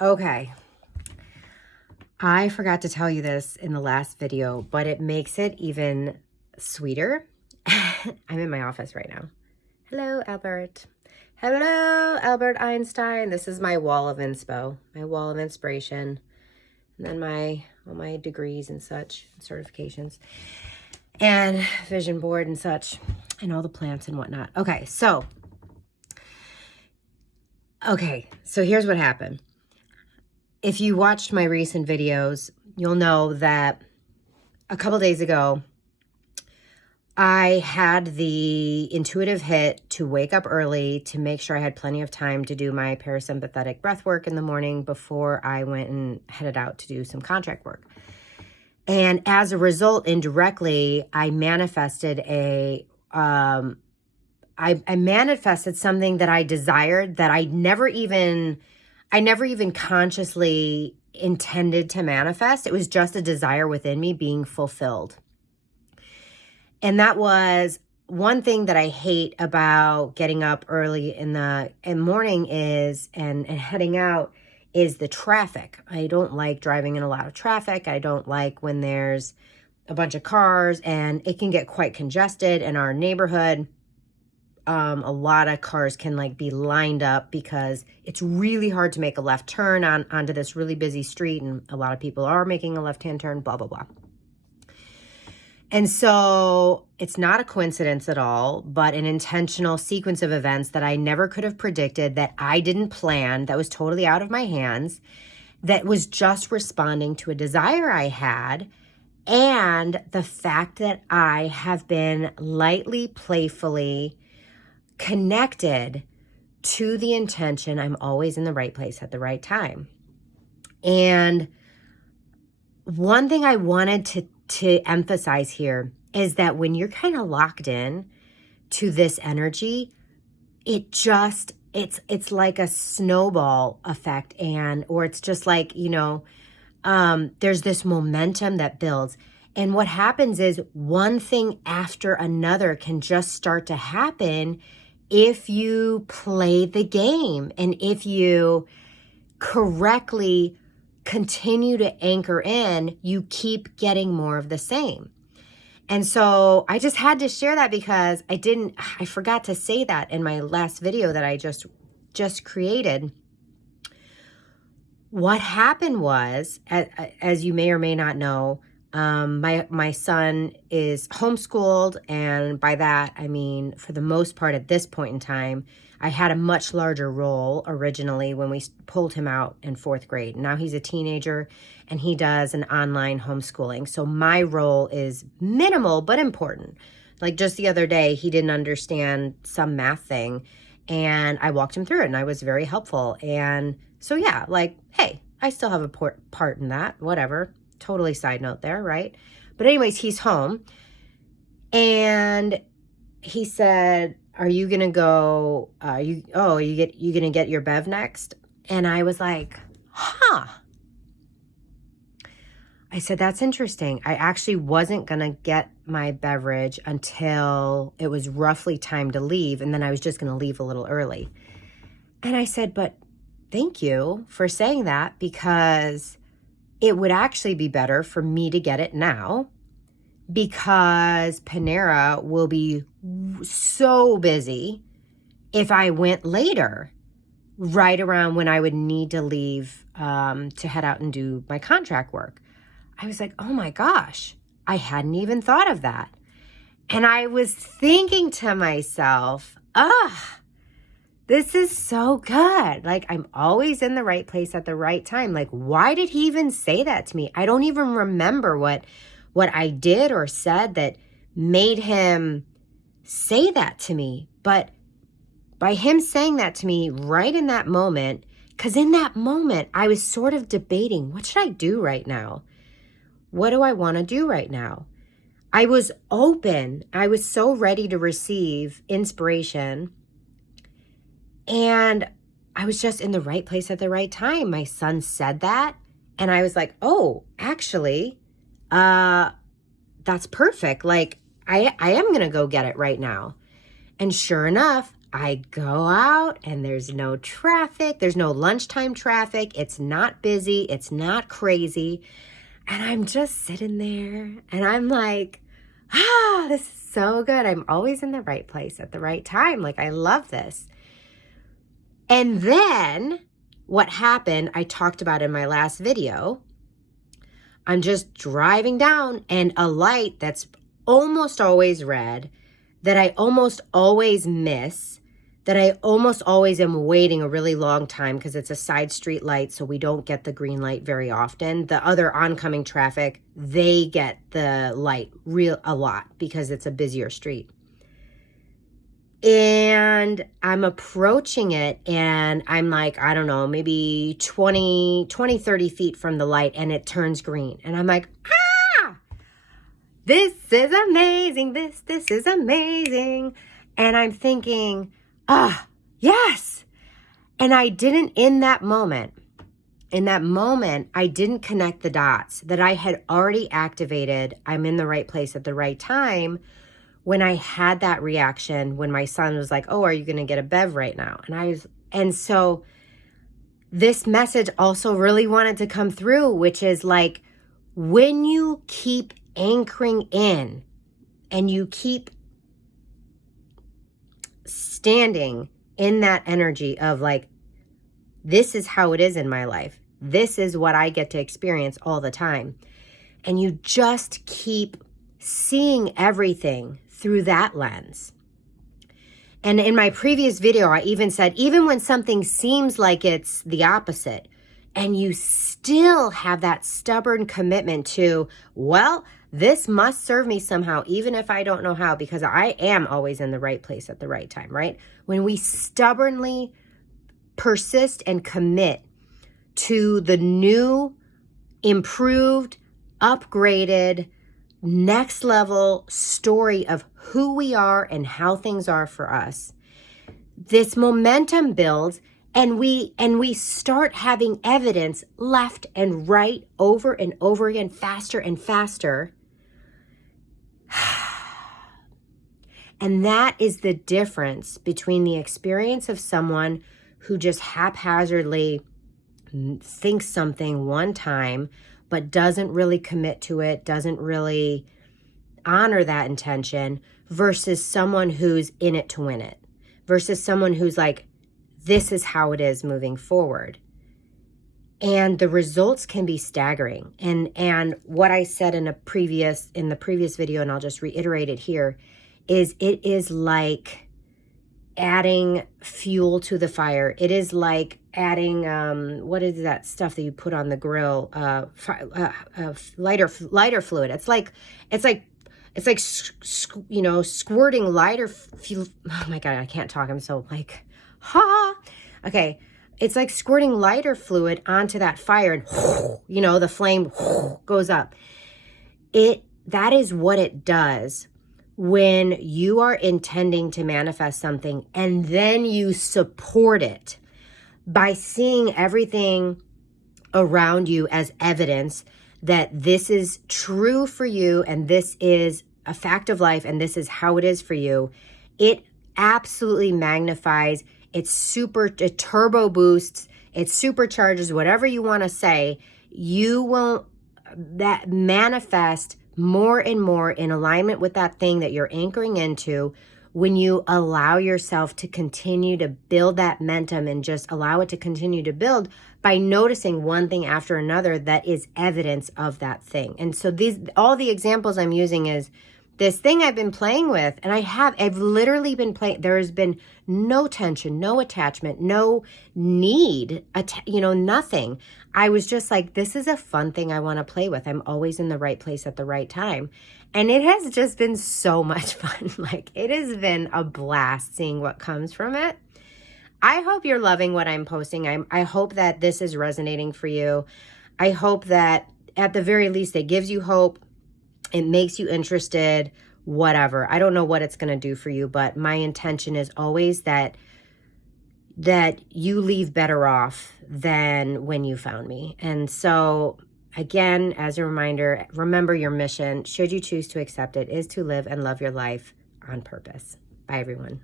Okay. I forgot to tell you this in the last video, but it makes it even sweeter. I'm in my office right now. Hello, Albert. Hello, Albert Einstein. This is my wall of inspo, my wall of inspiration, and then all my degrees and such, certifications, and vision board and such, and all the plants and whatnot. Okay, so here's what happened. If you watched my recent videos, you'll know that a couple days ago, I had the intuitive hit to wake up early to make sure I had plenty of time to do my parasympathetic breath work in the morning before I went and headed out to do some contract work. And as a result, indirectly, I manifested I manifested something that I desired that I never even consciously intended to manifest. It was just a desire within me being fulfilled. And that was one thing that I hate about getting up early in the morning and heading out is the traffic. I don't like driving in a lot of traffic. I don't like when there's a bunch of cars, and it can get quite congested in our neighborhood. A lot of cars can be lined up because it's really hard to make a left turn onto this really busy street, and a lot of people are making a left-hand turn, blah, blah, blah. And so it's not a coincidence at all, but an intentional sequence of events that I never could have predicted, that I didn't plan, that was totally out of my hands, that was just responding to a desire I had, and the fact that I have been lightly, playfully connected to the intention I'm always in the right place at the right time. And one thing I wanted to emphasize here is that when you're kind of locked in to this energy, it's like a snowball effect, or it's just there's this momentum that builds. And what happens is one thing after another can just start to happen if you play the game and if you correctly continue to anchor in, you keep getting more of the same. And so I just had to share that because I forgot to say that in my last video that I just created. What happened was, as you may or may not know, my son is homeschooled, and by that I mean, for the most part at this point in time, I had a much larger role originally when we pulled him out in 4th grade. Now he's a teenager and he does an online homeschooling. So my role is minimal but important. Like just the other day, he didn't understand some math thing and I walked him through it and I was very helpful. And so yeah, hey, I still have a part in that, whatever. Totally side note there, right? But anyways, he's home and he said, are you going to go, you going to get your bev next? And I was like, huh. I said, that's interesting. I actually wasn't going to get my beverage until it was roughly time to leave. And then I was just going to leave a little early. And I said, but thank you for saying that, because it would actually be better for me to get it now, because Panera will be so busy if I went later, right around when I would need to leave to head out and do my contract work. I was like, oh my gosh, I hadn't even thought of that. And I was thinking to myself, this is so good. I'm always in the right place at the right time. Why did he even say that to me? I don't even remember what I did or said that made him say that to me. But by him saying that to me right in that moment, because in that moment, I was sort of debating, what should I do right now? What do I want to do right now? I was open. I was so ready to receive inspiration. And I was just in the right place at the right time. My son said that. And I was like, oh, actually, that's perfect. I am going to go get it right now. And sure enough, I go out and there's no traffic. There's no lunchtime traffic. It's not busy. It's not crazy. And I'm just sitting there and I'm like, this is so good. I'm always in the right place at the right time. Like, I love this. And then what happened, I talked about in my last video. I'm just driving down and a light that's almost always red, that I almost always miss, that I almost always am waiting a really long time because it's a side street light, so we don't get the green light very often. The other oncoming traffic, they get the light a lot because it's a busier street. And I'm approaching it and I'm like, I don't know, maybe 20, 30 feet from the light, and it turns green. And I'm like, this is amazing. This is amazing. And I'm thinking, yes. And I didn't, in that moment, I didn't connect the dots that I had already activated. I'm in the right place at the right time when I had that reaction, when my son was like, oh, are you going to get a bev right now? And so this message also really wanted to come through, which is like, when you keep anchoring in and you keep standing in that energy of like, this is how it is in my life. This is what I get to experience all the time. And you just keep seeing everything through that lens. And in my previous video, I even said, even when something seems like it's the opposite, and you still have that stubborn commitment to, well, this must serve me somehow, even if I don't know how, because I am always in the right place at the right time, right? When we stubbornly persist and commit to the new, improved, upgraded, next level story of who we are and how things are for us, this momentum builds, and we start having evidence left and right, over and over again, faster and faster. And that is the difference between the experience of someone who just haphazardly thinks something one time, but doesn't really commit to it, doesn't really honor that intention, versus someone who's in it to win it, versus someone who's like, this is how it is moving forward. And the results can be staggering. And what I said in the previous video, and I'll just reiterate it here, is it is like adding fuel to the fire. It is like adding, what is that stuff that you put on the grill? Lighter fluid. It's like, squirting lighter fuel. Oh my God, I can't talk. I'm so like, okay. It's like squirting lighter fluid onto that fire, and the flame goes up. That is what it does when you are intending to manifest something, and then you support it by seeing everything around you as evidence that this is true for you, and this is a fact of life, and this is how it is for you. It absolutely magnifies. It turbo boosts, it supercharges, whatever you want to say. You will that manifest more and more in alignment with that thing that you're anchoring into when you allow yourself to continue to build that momentum, and just allow it to continue to build by noticing one thing after another that is evidence of that thing. And so all the examples I'm using is this thing I've been playing with, and I've literally been playing. There has been no tension, no attachment, no need, nothing. I was just like, this is a fun thing I want to play with. I'm always in the right place at the right time. And it has just been so much fun. Like, it has been a blast seeing what comes from it. I hope you're loving what I'm posting. I hope that this is resonating for you. I hope that at the very least it gives you hope. It makes you interested, whatever. I don't know what it's going to do for you, but my intention is always that you leave better off than when you found me. And so, again, as a reminder, remember your mission, should you choose to accept it, is to live and love your life on purpose. Bye, everyone.